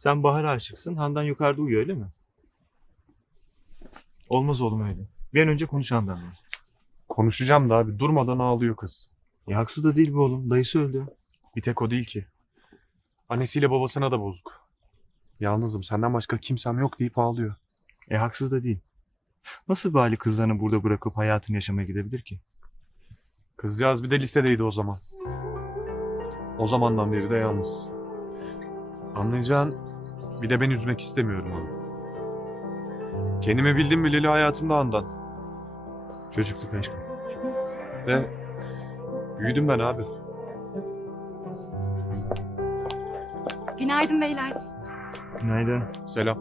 Sen Bahar'a aşıksın. Handan yukarıda uyuyor öyle mi? Olmaz oğlum öyle. Bir an önce konuş Handan'la. Konuşacağım da abi durmadan ağlıyor kız. E haksız da değil bu oğlum. Dayısı öldü. Bir tek o değil ki. Annesiyle babasına da bozuk. Yalnızım senden başka kimsem yok deyip ağlıyor. E haksız da değil. Nasıl bir hali kızlarını burada bırakıp hayatını yaşamaya gidebilir ki? Kızcağız bir de lisedeydi o zaman. O zamandan beri de yalnız. Anlayacağın bir de ben üzmek istemiyorum onu. Kendimi bildim bileli hayatımda andan. Çocukluk aşkım. Ve büyüdüm ben abi. Günaydın beyler. Günaydın. Selam.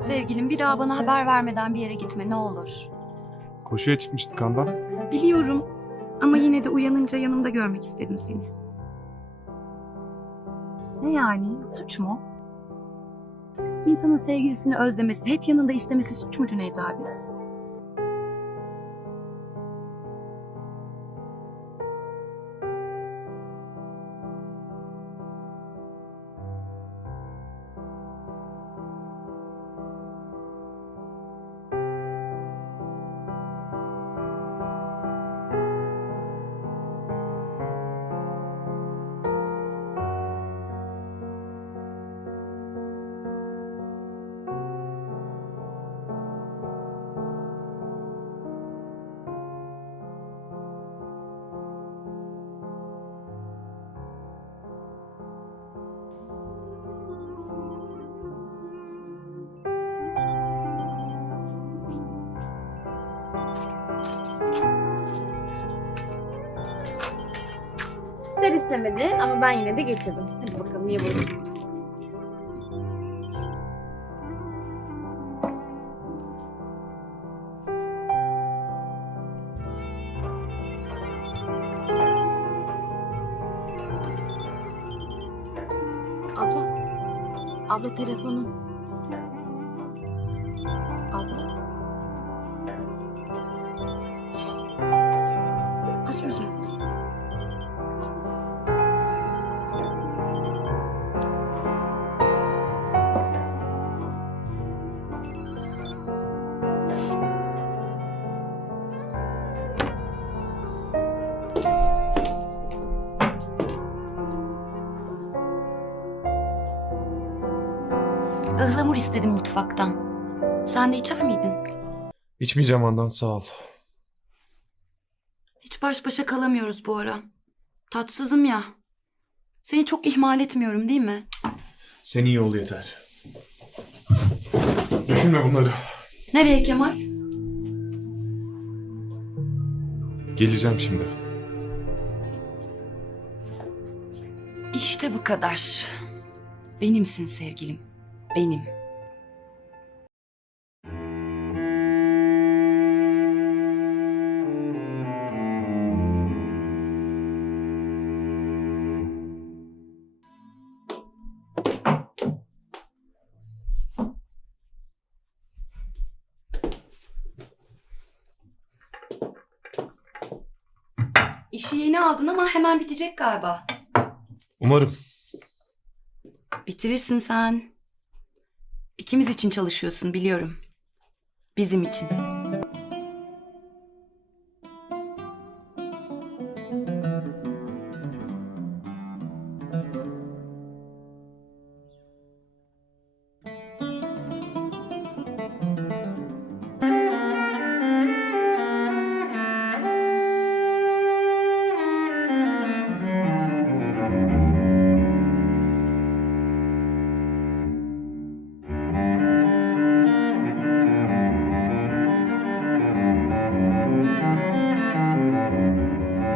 Sevgilim bir daha bana haber vermeden bir yere gitme ne olur. Koşuya çıkmıştık Handan. Biliyorum ama yine de uyanınca yanımda görmek istedim seni. Ne yani? Suç mu? İnsanın sevgilisini özlemesi, hep yanında istemesi suç mu Cüneyt abi? Sen istemedi ama ben yine de getirdim. Hadi bakalım ye bunu. Abla. Abla telefonun. Ihlamur istedim mutfaktan. Sen de içer miydin? İçmeyeceğim Handan sağ ol. Hiç baş başa kalamıyoruz bu ara. Tatsızım ya. Seni çok ihmal etmiyorum değil mi? Sen iyi ol yeter. Düşünme bunları. Nereye Kemal? Geleceğim şimdi. İşte bu kadar. Benimsin sevgilim. Benim. İşi yeni aldın ama hemen bitecek galiba. Umarım. Bitirirsin sen. İkimiz için çalışıyorsun biliyorum. Bizim için.